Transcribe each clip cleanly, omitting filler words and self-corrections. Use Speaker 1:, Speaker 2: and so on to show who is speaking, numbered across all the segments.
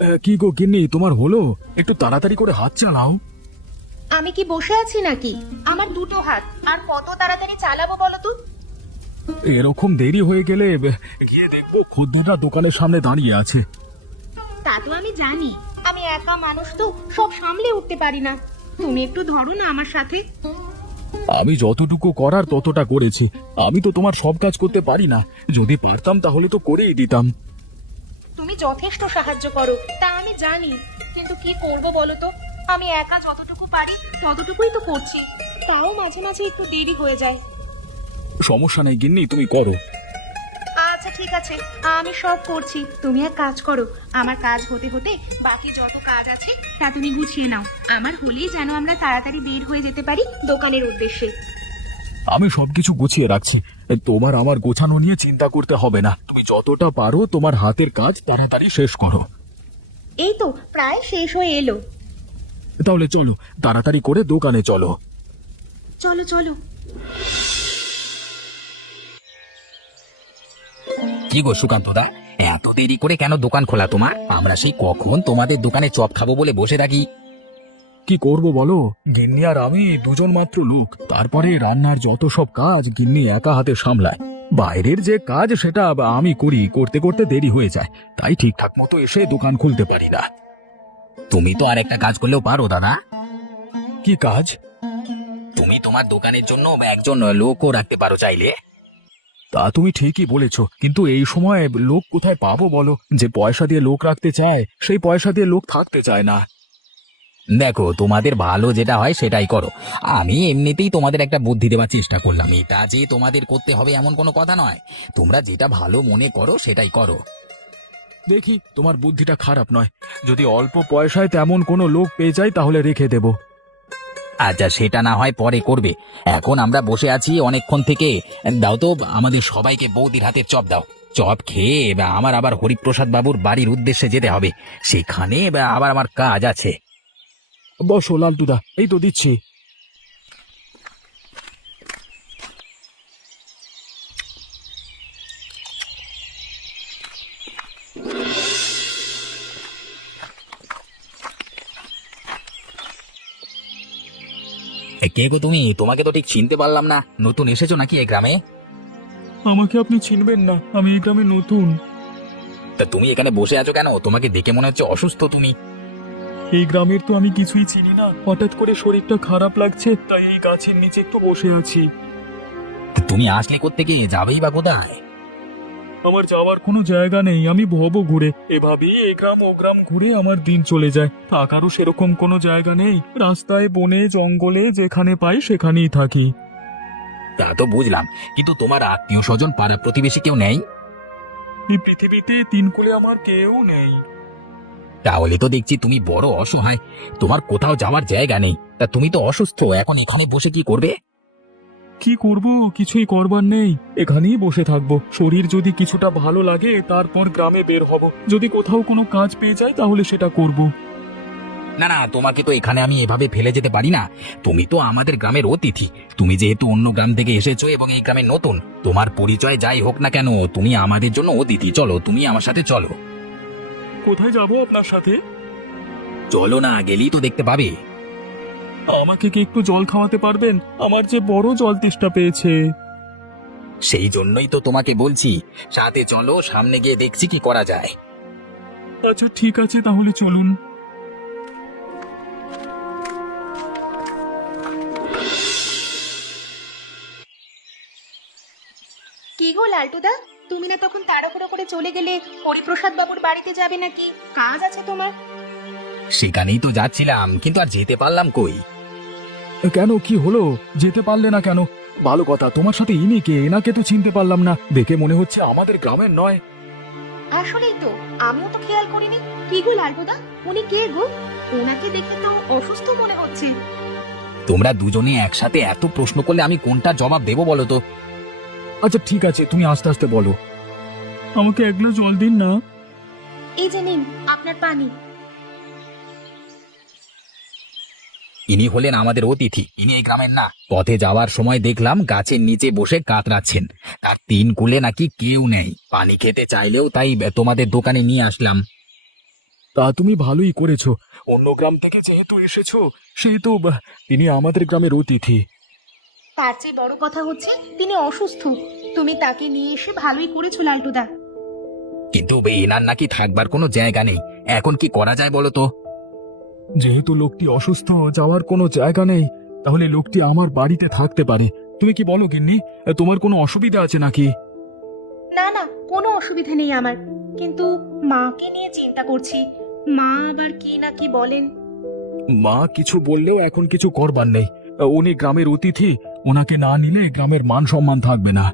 Speaker 1: কি গো গিন্নি, তোমার হলো? একটু তাড়াতাড়ি করে হাত চালাও।
Speaker 2: আমি কি বসে আছি নাকি? আমার দুটো হাত, আর কত তাড়াতাড়ি চালাবো বলো তো?
Speaker 1: এরকম দেরি হয়ে গেলে গিয়ে দেখবো খদ্দেররা দোকানের সামনে দাঁড়িয়ে আছে।
Speaker 2: তা তো আমি জানি, আমি একা মানুষ তো সব সামলে উঠতে পারি না। তুমি একটু ধরো না আমার সাথে।
Speaker 1: আমি যতটুকু করার ততটা করেছি। আমি তো তোমার সব কাজ করতে পারি না, যদি পারতাম তাহলে তো করেই দিতাম।
Speaker 2: তুমি যথেষ্ট সাহায্য করো তা আমি জানি, কিন্তু কি করব বলো তো? আমি একা যতটুকু পারি ততটুকুই তো করছি, তাও মাঝে মাঝে একটু দেরি হয়ে যায়।
Speaker 1: সমস্যা নেই গিন্নি, তুমি করো।
Speaker 2: আচ্ছা ঠিক আছে, আমি সব করছি, তুমি এক কাজ করো। আমার কাজ হতে হতে বাকি যত কাজ আছে তা তুমি গুছিয়ে নাও। আমার হলেই যেন আমরা তাড়াতাড়ি বের হয়ে যেতে পারি দোকানের উদ্দেশ্যে।
Speaker 1: আমি সবকিছু গুছিয়ে রাখছি, তোমার আমার গোছানো নিয়ে চিন্তা করতে হবে না। তুমি যতটা পারো তোমার হাতের কাজ তাড়াতাড়ি শেষ করো।
Speaker 2: এই তো প্রায় শেষ হয়ে এলো।
Speaker 1: তাহলে চলো, তাড়াতাড়ি করে দোকানে চলো।
Speaker 2: চলো চলো।
Speaker 3: কি গো সুকান্ত দা, এত দেরি করে কেন দোকান খোলা তোমার? আমরা সেই কখন তোমাদের দোকানে চপ খাবো বলে বসে থাকি।
Speaker 1: কি করব বলো, গিন্নি আর আমি দুজন মাত্র লোক, তারপরে রান্নার যত সব কাজ গিন্নি একা হাতে সামলায়। বাইরের যে কাজ সেটা আমি করি, করতে করতে দেরি হয়ে যায়, তাই ঠিকঠাক মতো এসে দোকান খুলতে পারি না।
Speaker 3: তুমি তো আর একটা কাজ করলেও পারো দাদা।
Speaker 1: কি কাজ?
Speaker 3: তুমি তোমার দোকানের জন্য একজন লোকও রাখতে পারো চাইলে।
Speaker 1: তা তুমি ঠিকই বলেছ, কিন্তু এই সময় লোক কোথায় পাবো বলো? যে পয়সা দিয়ে লোক রাখতে চায় সেই পয়সা দিয়ে লোক থাকতে চায় না।
Speaker 3: দেখো, তোমাদের ভালো যেটা হয় সেটাই করো। আমি এমনিতেই তোমাদের একটা বুদ্ধি দেওয়ার চেষ্টা করলাম, এটা যে তোমাদের করতে হবে এমন কোনো কথা নয়। তোমরা যেটা ভালো মনে করো সেটাই করো।
Speaker 1: দেখি, তোমার বুদ্ধিটা খারাপ নয়। যদি অল্প পয়সায় তেমন কোনো লোক পেয়ে যাই তাহলে রেখে দেব।
Speaker 3: আচ্ছা, সেটা না হয় পরে করবে। এখন আমরা বসে আছি অনেকক্ষণ থেকে। দাও তো আমাদের সবাইকে বৌদির হাতের চপ দাও। চপ খেয়ে আমার আবার হরিপ্রসাদ বাবুর বাড়ির উদ্দেশ্যে যেতে হবে, সেখানে আবার আমার কাজ আছে।
Speaker 1: বসো লালটুদা, এই তো দিচ্ছি।
Speaker 3: কে গো তুমি? তোমাকে তো ঠিক চিনতে পারলাম না। নতুন এসেছো নাকি এই গ্রামে?
Speaker 1: আমাকে আপনি চিনবেন না, আমি এই গ্রামে নতুন।
Speaker 3: তা তুমি এখানে বসে আছো কেন? তোমাকে দেখে মনে হচ্ছে অসুস্থ তুমি।
Speaker 1: এই গ্রামের তো আমি কিছুই চিনি না, হঠাৎ করে শরীরটা খারাপ লাগছে, তাই এই গাছের নিচে একটু বসে আছি।
Speaker 3: তা তুমি আসলে কোত্থেকে? যাবেই বা কোথায়?
Speaker 1: আমার যাওয়ার কোনো জায়গা নেই, আমি ভব ঘুরে, এভাবেই এ গ্রাম ও গ্রাম ঘুরে আমার দিন চলে যায়। থাকারও সেরকম কোনো জায়গা নেই, রাস্তায় বনে জঙ্গলে যেখানে পাই সেখানেই থাকি।
Speaker 3: তা তো বুঝলাম, কিন্তু তোমার আত্মীয় স্বজন পাড়া প্রতিবেশী কেউ নেই?
Speaker 1: এই পৃথিবীতে তিন কুলে আমার কেউ নেই।
Speaker 3: তাহলে তো দেখছি তুমি বড় অসহায়, তোমার কোথাও যাওয়ার জায়গা নেই। তা তুমি তো অসুস্থ, এখন এখানে বসে কি করবে?
Speaker 1: কি করব, কিছুই করবার নেই, এখানেই বসে থাকবো। শরীর যদি কিছুটা ভালো লাগে তারপর গ্রামে বের হব, যদি কোথাও কোনো কাজ পেয়ে যাই তাহলে সেটা করব।
Speaker 3: না না, তোমাকে তো এখানে আমি এভাবে ফেলে যেতে পারি না। তুমি তো আমাদের গ্রামের অতিথি। তুমি যেহেতু অন্য গ্রাম থেকে এসেছো এবং এই গ্রামে নতুন, তোমার পরিচয় যাই হোক না কেন, তুমি আমাদের জন্য অতিথি। চলো, তুমি আমার সাথে চলো।
Speaker 1: কোথায় যাব আপনার সাথে?
Speaker 3: চলো না, গেলেই তো দেখতে পাবে।
Speaker 1: আমাকে কি একটু জল খাওয়াতে পারবেন? আমার যে বড় জল তেষ্টা পেয়েছে।
Speaker 3: সেই জন্যই তো তোমাকে বলছি, সাথে চলো, সামনে গিয়ে দেখছি কি করা যায়।
Speaker 1: আচ্ছা ঠিক আছে, তাহলে চলুন।
Speaker 2: কি গো লালটুদা, তুমি না তখন তাড়াহুড়ো করে চলে গেলে হরিপ্রসাদ বাবুর বাড়িতে যাবে নাকি? কাজ আছে তোমার?
Speaker 3: সেখানেই তো যাচ্ছিলাম, কিন্তু আর যেতে পারলাম কই।
Speaker 1: কেন, কি হলো? যেতে পারলে না কেন? ভালো কথা, তোমার সাথে ইনি কে? এনাকে তো চিনতে পারলাম না, দেখে মনে হচ্ছে আমাদের গ্রামের নয়।
Speaker 2: আসলেই তো, আমিও তো খেয়াল করিনি। কি গো লালটুদা, উনি কে গো? ওনাকে দেখে তো অসুস্থ মনে হচ্ছে।
Speaker 3: তোমরা দুজনে একসাথে এত প্রশ্ন করলে আমি কোনটা জবাব দেবো বলো তো?
Speaker 1: আচ্ছা ঠিক আছে, তুমি আস্তে আস্তে বলো। আমাকে এক গ্লাস জল দিন না।
Speaker 2: এই যে নিন আপনার পানি।
Speaker 3: ইনি হলেন আমাদের অতিথি, ইনি এই গ্রামের না। পথে যাওয়ার সময় দেখলাম গাছের নিচে বসে কাতরাচ্ছেন, তার তিন কুলে নাকি কেউ নেই। পানি খেতে চাইলেও তাই তোমাদের দোকানে নিয়ে আসলাম।
Speaker 1: তা তুমি ভালোই করেছো। অন্য গ্রাম থেকে যেহেতু এসেছো, সেহেতু তিনি আমাদের গ্রামের অতিথি।
Speaker 2: তার চেয়ে বড় কথা হচ্ছে তিনি অসুস্থ। তুমি তাকে নিয়ে এসে ভালোই করেছো লালটুদা।
Speaker 3: কিন্তু এনার নাকি থাকবার কোনো জায়গা নেই, এখন কি করা যায় বলো তো?
Speaker 1: যেহেতু লোকটি অসুস্থ, যাওয়ার কোনো জায়গা নেই, তাহলে লোকটি আমার বাড়িতে থাকতে পারে। তুমি কি বলো গিন্নি, তোমার কোনো অসুবিধা আছে নাকি?
Speaker 2: না না, কোনো অসুবিধা নেই আমার, কিন্তু মাকে নিয়ে চিন্তা করছি। মা আবার কি না কি বলেন।
Speaker 1: মা কিছু বললেও এখন কিছু করবার নেই। উনি গ্রামের অতিথি, ওনাকে না নিলে গ্রামের মান সম্মান থাকবে না।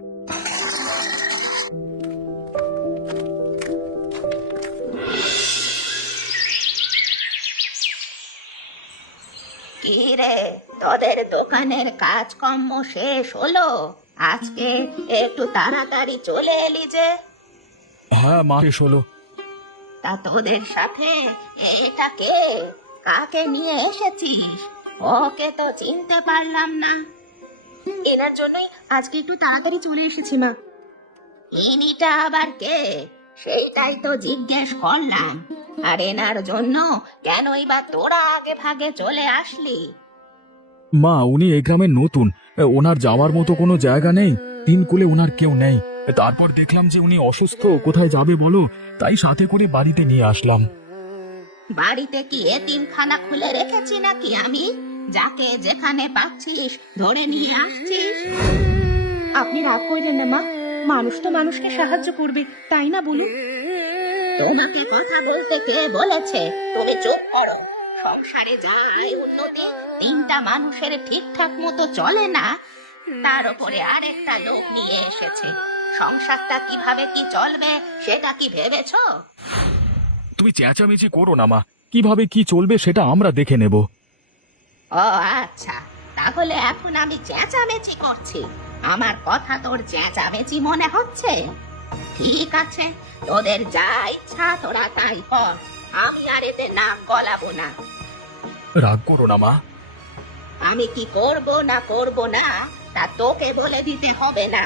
Speaker 2: কি রে, তোদের দোকানের কাজকর্ম শেষ হলো? আজকে একটু তাড়াতাড়ি চলে এলি যে।
Speaker 1: হ্যাঁ মা, শেষ হলো।
Speaker 2: তা তোদের সাথে এটা কে? কাকে নিয়ে এসেছিস? ওকে তো চিনতে পারলাম না। এনার জন্যই আজকে একটু তাড়াতাড়ি চলে এসেছি মা। ইনিটা আবার কে? সেইটাই তো জিজ্ঞেস করলাম। আর এনার জন্য কেনই বা তোরা আগে ভাগে চলে আসলি?
Speaker 1: মা, উনি এই গ্রামের নতুন, ওনার যাওয়ার মতো কোনো জায়গা নেই, তিন কুলে ওনার কেউ নেই। তারপর দেখলাম যে উনি অসুস্থ, কোথায় যাবে বলো, তাই সাথে করে বাড়িতে নিয়ে আসলাম।
Speaker 2: বাড়িতে কি এতিমখানা খুলে রেখেছি নাকি আমি? যাকে যেখানে পাচ্ছিস ধরে নিয়ে আসছিস। আপনি রাগ করবেন না মা, মানুষ তো মানুষকে সাহায্য করবে, তাই না বলুন? তোমাকে কথা বলতে কে বলেছে? তুমি চুপ করো। সংসারে যায় উন্নতি, তিনটা মানুষের ঠিকঠাক মতো চলে না, তার উপরে আরেকটা লোক নিয়ে এসেছে। সংসারটা কিভাবে কি চলবে সেটা কি ভেবেছো?
Speaker 1: তুমি চেঁচামেচি করো না মা, কিভাবে কি চলবে সেটা আমরা দেখে নেব।
Speaker 2: ও আচ্ছা, তাহলে এখন আমি চেঁচামেচি করছি? আমার কথা তোর চেঁচামেচি মনে হচ্ছে? ঠিক আছে, তোদের যা ইচ্ছা তোরা তাই কর, আমি আর এতে নাক গলাবো না।
Speaker 1: রাগ করো না মা।
Speaker 2: আমি কি করব না করব না তা তোকে বলে দিতে হবে না।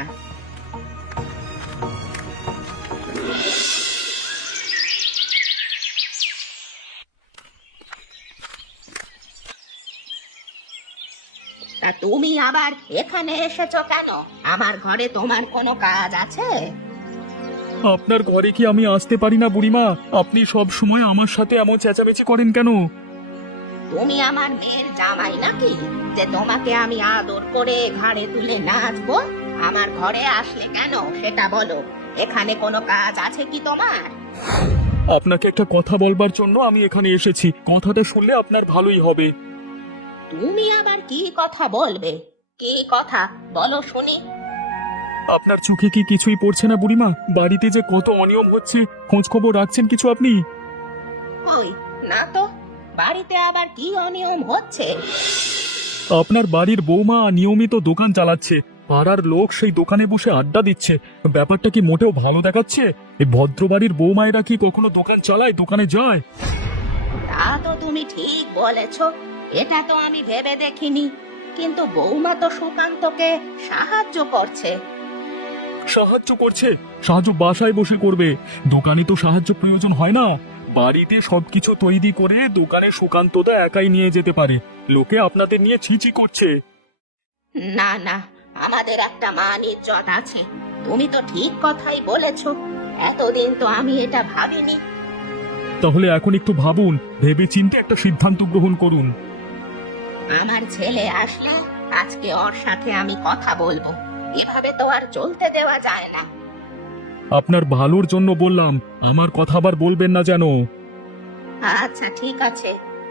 Speaker 2: তা তুমি আবার এখানে এসেছো কেন? আমার ঘরে তোমার কোনো কাজ আছে?
Speaker 1: আপনার ঘরে কি আমি আসতে পারি না বুড়িমা? আপনি সব সময় আমার সাথে এমন চেঁচামেচি করেন কেন?
Speaker 2: তুমি আমার মেয়ের জামাই নাকি যে তোমাকে আমি আদর করে ঘাড়ে তুলে নাচবো? আমার ঘরে আসলে কেন সেটা বলো। এখানে কোনো কাজ আছে কি তোমার?
Speaker 1: আপনাকে একটা কথা বলবার জন্য আমি এখানে এসেছি, কথাটা শুনলে আপনার ভালোই হবে।
Speaker 2: তুমি আবার কি কথা বলবে? কি কথা বলো শুনি।
Speaker 1: আপনার চোখে কি কিছুই পড়ছে না বুড়িমা? বাড়িতে যে কত অনিয়ম হচ্ছে, খোঁজ খবর রাখছেন কিছু আপনি?
Speaker 2: ওই না তো, বাড়িতে আবার কি অনিয়ম হচ্ছে?
Speaker 1: আপনার বাড়ির বৌমা নিয়মিত দোকান চালাচ্ছে, পাড়ার লোক সেই দোকানে বসে আড্ডা দিচ্ছে। ব্যাপারটা কি মোটেও ভালো দেখাচ্ছে? এই ভদ্র বাড়ির বৌমায়েরা কি কখনো দোকান চালায়, দোকানে যায়?
Speaker 2: তা তো তুমি ঠিক বলেছ, এটা তো আমি ভেবে দেখিনি। কিন্তু বৌমা তো সুকান্তকে সাহায্য করছে।
Speaker 1: সাহায্য করছে? সাহায্য বাসায় বসে করবে, দোকানে তো সাহায্য প্রয়োজন হয় না। বাড়িতে সবকিছু তৈরি করে দোকানে সুকান্তদা একাই নিয়ে যেতে পারে, লোকে আপনাদের নিয়ে ছিছি করছে।
Speaker 2: না না, আমাদের একটা মান ইজ্জত আছে। তুমি তো ঠিক কথাই বলেছ, এতদিন তো আমি এটা ভাবিনি।
Speaker 1: তাহলে এখন একটু ভাবুন, ভেবে চিন্তে একটা সিদ্ধান্ত গ্রহণ করুন।
Speaker 2: আমার ছেলে আসলে আজকে ওর সাথে আমি কথা বলবো। এভাবে তো আর চলতে দেওয়া যায় না।
Speaker 1: আপনার ভালোর জন্য বললাম, আমার কথা আবার বলবেন না যেন।
Speaker 2: আচ্ছা ঠিক আছে।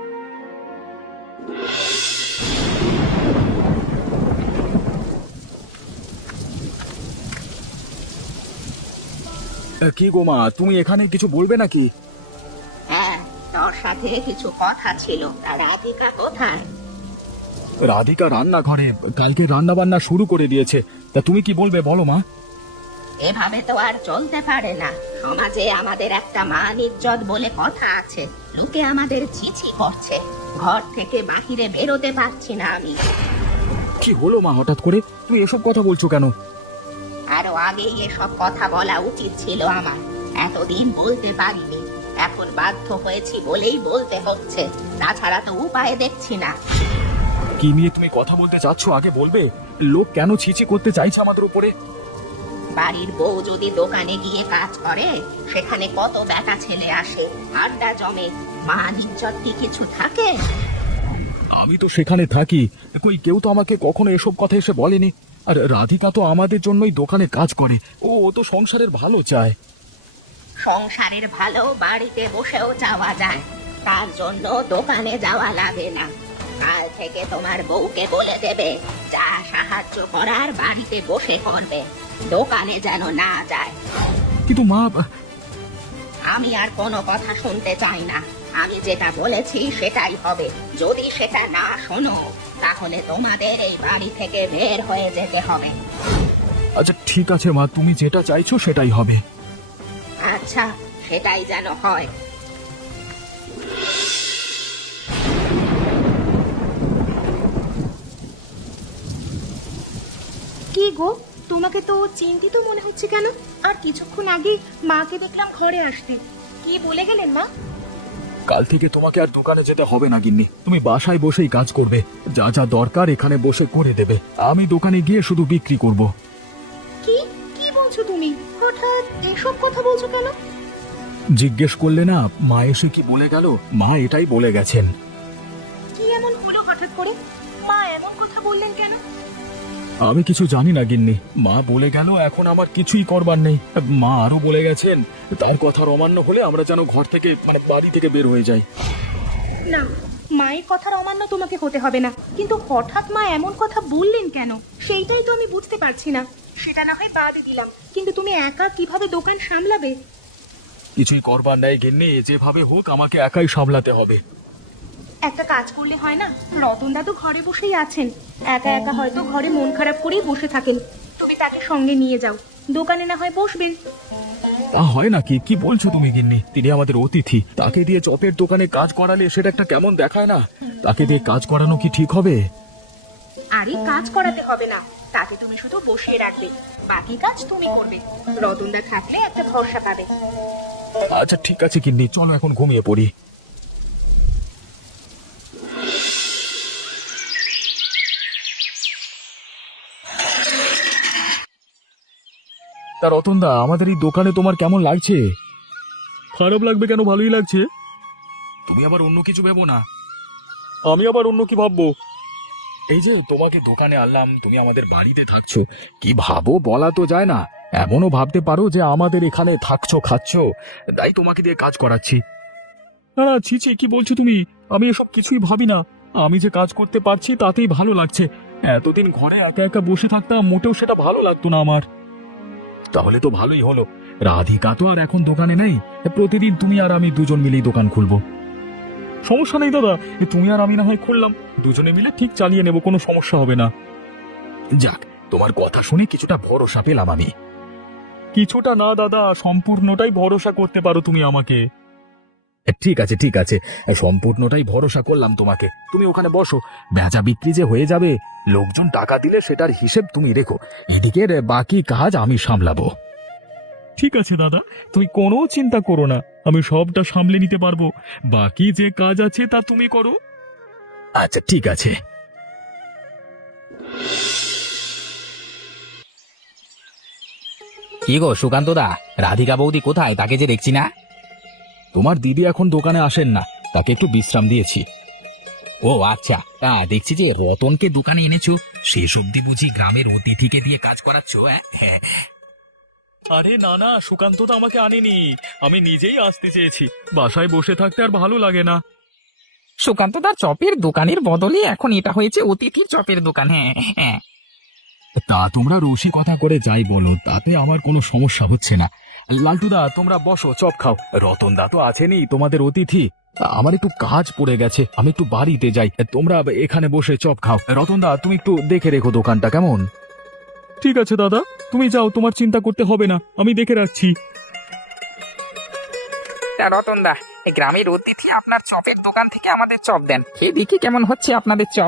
Speaker 1: কি গো মা, তুমি এখানে কিছু বলবে নাকি?
Speaker 2: হ্যাঁ, তোর সাথে কিছু কথা ছিল। আর রাধিকা কোথায়?
Speaker 1: রাধিকা রান্নাঘরে, কালকে রান্না বান্না শুরু করে দিয়েছে। তা তুমি কি বলবে বলো মা।
Speaker 2: এভাবে তো আর চলতে পারে না। সমাজে আমাদের একটা মান ইজ্জত বলে কথা আছে, লোকে আমাদের ছিছি করছে। ঘর থেকে বাহিরে বেরোতে পারছি না আমি।
Speaker 1: কি হলো মা, হঠাৎ করে তুমি এসব কথা বলছো কেন?
Speaker 2: আরো আগেই এসব কথা বলা উচিত ছিল আমার, এতদিন বলতে পারিনি। এখন বাধ্য হয়েছি বলেই বলতে হচ্ছে, তাছাড়া তো উপায় দেখছি না।
Speaker 1: কি নিয়ে তুমি কথা বলতে চাচ্ছ আগে বলবে? লোক কেন ছিছি করতে চাইছে আমাদের উপরে?
Speaker 2: বাড়ির বউ যদি দোকানে গিয়ে কাজ করে, সেখানে কত বেটা ছেলে আসে, আড্ডা জমে, মান ইজ্জত কি কিছু থাকে?
Speaker 1: আমি তো সেখানে থাকি, কই কেউ তো আমাকে কখনো এসব কথা এসে বলেনি। আর রাধিকা তো আমাদের জন্যই দোকানে কাজ করে, ও তো সংসারের ভালো চায়।
Speaker 2: সংসারের ভালো বাড়িতে বসেও যাওয়া যায়, তার জন্য দোকানে যাওয়া লাগে না। কাল থেকে তোমার বউকে বলে দেবে, যা সাহায্য করার বাড়িতে বসে করবে, দোকানে যেন না যায়।
Speaker 1: কিন্তু মা,
Speaker 2: আমি আর কোনো কথা শুনতে চাই না। আমি যেটা বলেছি সেটাই হবে। যদি সেটা না শোনো, তাহলে তোমাদের এই বাড়ি থেকে বের হয়ে যেতে হবে।
Speaker 1: আচ্ছা ঠিক আছে মা, তুমি যেটা চাইছো সেটাই হবে।
Speaker 2: আচ্ছা, সেটাই যেন হয়। কি গো, তোমাকে তো চিন্তিত মনে হচ্ছে কেন? আর কিছুক্ষণ আগে মাকে দেখলাম ঘরে আসতে। কি বলে গেলেন মা?
Speaker 1: কাল থেকে তোমাকে আর দোকানে যেতে হবে না গিন্নি, তুমি বাসায় বসেই কাজ করবে। যা যা দরকার এখানে বসে করে দেবে, আমি দোকানে গিয়ে শুধু বিক্রি করব।
Speaker 2: কি কি বলছো তুমি? হঠাৎ এসব কথা বলছো কেন?
Speaker 1: জিজ্ঞেস করলে না, মা এসে কি বলে গেল? মা এটাই বলে গেছেন।
Speaker 2: কি এমন হলো হঠাৎ করে? মা এমন কথা বললেন কেন?
Speaker 1: আমি কিছু জানি না গিন্নি, মা বলে গেল, এখন আমার কিছুই করবার নেই। মা আরো বলে গেছেন, তার কথার অমান্য হলে আমরা যেন ঘর থেকে বাড়ি থেকে বের হয়ে যাই।
Speaker 2: না, মায়ের কথার অমান্য তোমাকে হতে হবে না, কিন্তু হঠাৎ মা এমন কথা বললেন কেন সেইটাই তো আমি বুঝতে পারছি না। সেটা না হয় বাদই দিলাম, কিন্তু তুমি একা কিভাবে দোকান সামলাবে?
Speaker 1: কিছুই করবার নেই গিন্নি, যেভাবে হোক আমাকে একাই সামলাতে হবে।
Speaker 2: একটা কাজ করলে হয় না? রতন দাদু ঘরে বসেই আছেন, একা একা হয়তো ঘরে মন খারাপ করেই বসে থাকেন। তুমি তাকে সঙ্গে নিয়ে যাও, দোকানে না হয় বসবেন।
Speaker 1: তা হয় নাকি? কি বলছো তুমি গিন্নি? তিনি আমাদের অতিথি, তাকে দিয়ে চপের দোকানে কাজ করালে সেটা একটা কেমন দেখায় না? তাকে দিয়ে কাজ করানো কি ঠিক হবে?
Speaker 2: আরে কাজ করাতে হবে না, তাকে তুমি শুধু বসিয়ে রাখবে, বাকি কাজ তুমি করবে। রতনদা থাকলে একটা ভরসা পাবে।
Speaker 1: আচ্ছা ঠিক আছে গিন্নি, চলো এখন ঘুমিয়ে পড়ি। তা রতনদা, আমাদের এই দোকানে তোমার কেমন লাগছে? খারাপ লাগবে কেন? ভালোই লাগছে। তুমি আবার অন্য কিছু ভেবো না। আমি আবার অন্য কি ভাববো? এই যে তোমাকে দোকানে আনলাম, তুমি আমাদের বাড়িতে থাকছো, কি ভাবো বলা তো যায় না। এমনও ভাবতে পারো যে আমাদের এখানে থাকছো, খাচ্ছো, তাই তোমাকে দিয়ে কাজ করাচ্ছি। না না, ছি ছি, কি বলছো তুমি? আমি এসব কিছুই ভাবি না। আমি যে কাজ করতে পারছি তাতেই ভালো লাগছে। এতদিন ঘরে একা একা বসে থাকতাম, মোটেও সেটা ভালো লাগতো না আমার। তাহলে তো ভালোই হলো, রাধিকা তো আর এখন দোকানে নেই, প্রতিদিন তুমি আর আমি দুজন মিলেই দোকান খুলবো। সমস্যা নেই দাদা, তুমি আর আমি না হয় খুললাম, দুজনে মিলে ঠিক চালিয়ে নেব, কোনো সমস্যা হবে না। যাক, তোমার কথা শুনে কিছুটা ভরসা পেলাম আমি। কিছুটা না দাদা, সম্পূর্ণটাই ভরসা করতে পারো তুমি আমাকে। ঠিক আছে ঠিক আছে, সম্পূর্ণটাই ভরসা করলাম তোমাকে। তুমি ওখানে বসো, বেচা বিক্রি যে হয়ে যাবে, লোকজন টাকা দিলে সেটার হিসেব তুমি রেখো, এদিকের বাকি কাজ আমি সামলাবো। ঠিক আছে দাদা, তুমি কোনো চিন্তা করো না, আমি সবটা সামলে নিতে পারবো। বাকি যে কাজ আছে তা তুমি করো। আচ্ছা ঠিক আছে।
Speaker 3: কি গো সুকান্ত দা, রাধিকা বৌদি কোথায়? তাকে যে দেখছি না।
Speaker 1: তোমার দিদি এখন দোকানে আসেন না, তাকে একটু বিশ্রাম দিয়েছি।
Speaker 3: ও আচ্ছা, তা দেখছি যে রতনকে দোকানে এনেছো, শেষ অব্দি বুঝি গ্রামের অতিথিকে দিয়ে কাজ করাচ্ছো? হ্যাঁ।
Speaker 1: আরে না না, সুকান্ত তো আমাকে আনেনি, আমি নিজেই আসতে চেয়েছি। বাসায় বসে থাকতে আর ভালো লাগে না।
Speaker 3: সুকান্ত দার চপের দোকানের বদলে এখন এটা হয়েছে অতিথির চপের দোকান। হ্যাঁ।
Speaker 1: তা তোমরা রসিকতা করে যাই বলো, তাতে আমার কোনো সমস্যা হচ্ছে না। লালটুদা, তোমরা বসো, চপ খাও। রতনদা তো আছেনই তোমাদের অতিথি। আমার একটু কাজ পড়ে গেছে, আমি একটু বাড়িতে যাই, তোমরা এখানে বসে চপ খাও। রতনদা, তুমি একটু দেখে রেখো দোকানটা, কেমন? ঠিক আছে দাদা, তুমি যাও, তোমার চিন্তা করতে হবে না, আমি দেখে রাখছি।
Speaker 3: রতন দা, গ্রামের অতিথি আপনার চপের দোকান থেকে আমাদের চপ দেন, খেয়ে দেখি কেমন হচ্ছে আপনাদের চপ।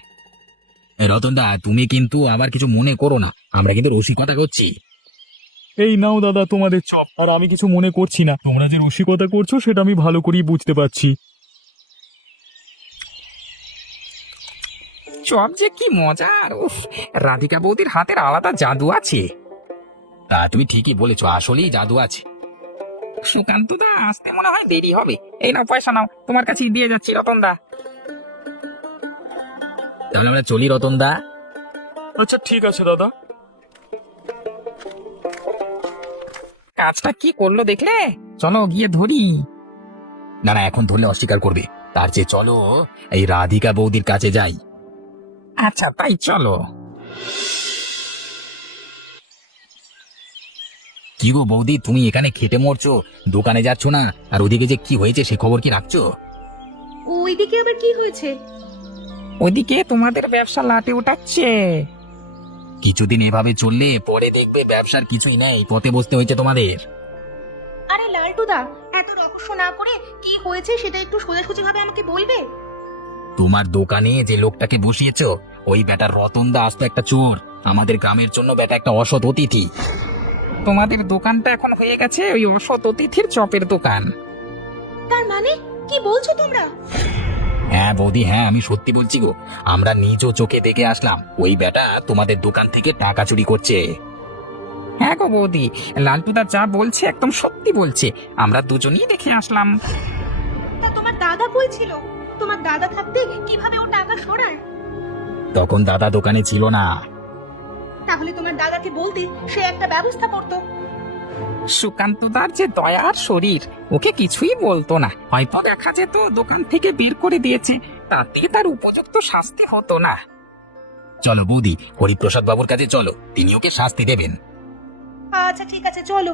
Speaker 3: রতন দা, তুমি কিন্তু আবার কিছু মনে করো না, আমরা কিন্তু রসিকতা করছি।
Speaker 1: এই নাও দাদা তোমাদের চপ। আর আমি কিছু মনে করছি না, তোমরা যে রসিকতা করছো সেটা আমি ভালো করেই বুঝতে পারছি।
Speaker 4: চপ যে কি মজার! উফ, রাধিকা বৌদির হাতের আলাদা জাদু আছে।
Speaker 3: তা তুমি ঠিকই বলেছো, আসলেই জাদু আছে।
Speaker 4: সুকান্ত দা আসতে মনে হয় দেরি হবে। এই নাও পয়সা নাও, তোমার কাছেই দিয়ে যাচ্ছি রতন দা।
Speaker 3: তাহলে আমরা চলি রতন দা।
Speaker 1: আচ্ছা ঠিক আছে দাদা।
Speaker 4: কাজটা কি করলো দেখলে? চলো গিয়ে ধরি।
Speaker 3: না না, এখন ধরলে অস্বীকার করবে। তার চেয়ে চলো এই রাধিকা বৌদির কাছে যাই।
Speaker 4: আচ্ছা তাই চলো।
Speaker 3: কি গো বৌদি, তুমি এখানে খেটে মরছো, দোকানে যাচ্ছ না, আর ওদিকে যে কি হয়েছে সে খবর কি রাখছো?
Speaker 2: ওইদিকে আবার কি হয়েছে?
Speaker 4: ওদিকে তোমাদের ব্যবসা লাটে উঠাচ্ছে।
Speaker 3: কিছুদিন এভাবে চললে পরে দেখবে ব্যবসার কিছুই নেই, পথে বসতে হয়েছে তোমাদের।
Speaker 2: আরে লালটুদা, এত রহস্য না করে কি হয়েছে সেটা একটু সোজাসুজি ভাবে আমাকে বলবে?
Speaker 3: তোমার দোকানে যে লোকটাকে বসিয়েছো, ওই বেটার রতন দা আস্ত একটা চোর। আমাদের গ্রামের জন্য বেটা একটা অসৎ অতিথি।
Speaker 4: তোমাদের দোকানটা এখন হয়ে গেছে ওই অসৎ অতিথির চপের দোকান।
Speaker 2: তার মানে কি বলছো তোমরা?
Speaker 3: হ্যাঁ বৌদি, হ্যাঁ আমি সত্যি বলছি গো। আমরা নিজ চোখে দেখে আসলাম, ওই বেটা তোমাদের দোকান থেকে টাকা চুরি করছে।
Speaker 4: হ্যাঁ গো বৌদি, লালটুদা যা বলছে একদম সত্যি বলছে। আমরা দুজনেই দেখে আসলাম।
Speaker 2: তা তোমার দাদা কই ছিল? তোমার দাদা থাকতে কিভাবে ও টাকা সরায়?
Speaker 3: তখন দাদা দোকানে ছিল না।
Speaker 2: তাহলে তোমার দাদাকে বলতে সে একটা ব্যবস্থা করতো।
Speaker 4: সুকান্তদার যে দয়ার শরীর, ওকে কিছুই বলতো না। হয়তো দেখা যেত দোকান থেকে বের করে দিয়েছে, তাতে তার উপযুক্ত শাস্তি হতো না।
Speaker 3: চলো বৌদি, হরিপ্রসাদ বাবুর কাছে চলো, তিনি ওকে শাস্তি দেবেন।
Speaker 2: আচ্ছা ঠিক আছে, চলো।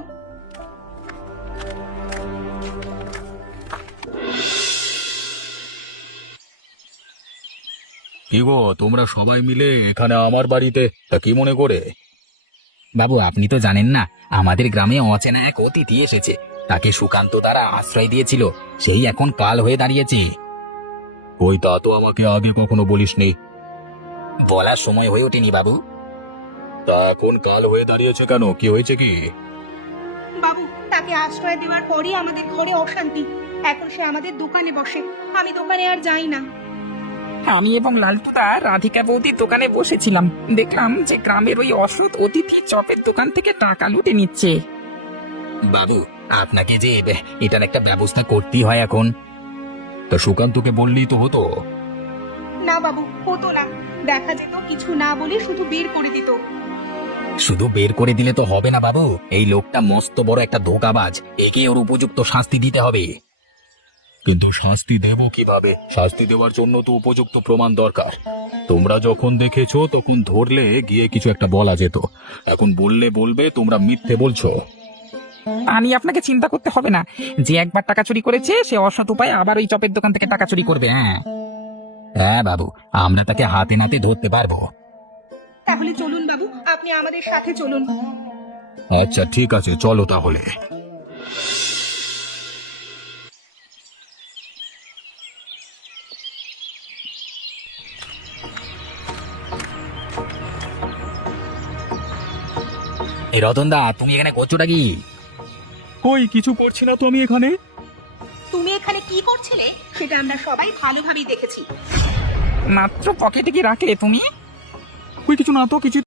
Speaker 1: কি গো, তোমরা সবাই মিলে এখানে আমার বাড়িতে, তা কি মনে করে?
Speaker 3: বাবু আপনি তো জানেন না, আমাদের গ্রামে অচেনা এক অতিথি এসেছে। তাকে সুকান্ত দ্বারা আশ্রয় দিয়েছিল, সেই এখন কাল হয়ে দাঁড়িয়েছে।
Speaker 1: ওই তা তো আমাকে আগে কখনো বলিসনি।
Speaker 3: বলার সময় হয়ে ওঠেনি বাবু।
Speaker 1: তা এখন কাল হয়ে দাঁড়িয়েছে কেন? কি হয়েছে কি?
Speaker 2: বাবু, তাকে আশ্রয় দেওয়ার পরই আমাদের ঘরে অশান্তি। এখন সে আমাদের দোকানে বসে, আমি দোকানে আর যাই না।
Speaker 4: আমি এবং লালটুদা রাধিকা বৌদির দোকানে বসেছিলাম, দেখলাম যে গ্রামের ওই অসৎ অতিথি চপের দোকান থেকে টাকা লুটে নিচ্ছে।
Speaker 3: বাবু আপনাকে যে এটার একটা ব্যবস্থা করতেই হয় এখন।
Speaker 1: তা সুকান্তকে বললেই তো হতো।
Speaker 2: না বাবু, হতো না। দেখা যেত কিছু না বলে শুধু বের করে দিত।
Speaker 3: শুধু বের করে দিলে তো হবে না বাবু, এই লোকটা মস্ত বড় একটা ধোঁকাবাজ, একে ওর উপযুক্ত শাস্তি দিতে হবে।
Speaker 1: কিন্তু শাস্তি দেব কিভাবে? শাস্তি দেওয়ার জন্য তো উপযুক্ত প্রমাণ দরকার। তোমরা যখন দেখেছো তখন ধরলে গিয়ে কিছু একটা বলা যেত। এখন বললে বলবে তোমরা মিথ্যে বলছো।
Speaker 4: তা নিয়ে আপনাকে চিন্তা করতে হবে না। যে একবার টাকা চুরি করেছে সে অসৎ উপায়ে আবার ওই চপের দোকান থেকে টাকা চুরি করবে। হ্যাঁ
Speaker 3: হ্যাঁ বাবু, আমরা তাকে হাতে নাতে ধরতে পারবো।
Speaker 2: তাহলে চলুন বাবু, আপনি আমাদের সাথে চলুন।
Speaker 1: আচ্ছা ঠিক আছে, চলো তাহলে।
Speaker 3: এই রতন দা, তুমি এখানে করছোটা কি?
Speaker 1: কই কিছু করছি না তো আমি এখানে।
Speaker 2: তুমি এখানে কি করছিলে সেটা আমরা সবাই ভালোভাবেই দেখেছি।
Speaker 4: মাত্র পকেটে কি রাখলে তুমি?
Speaker 1: কই কিছু না তো, কিছু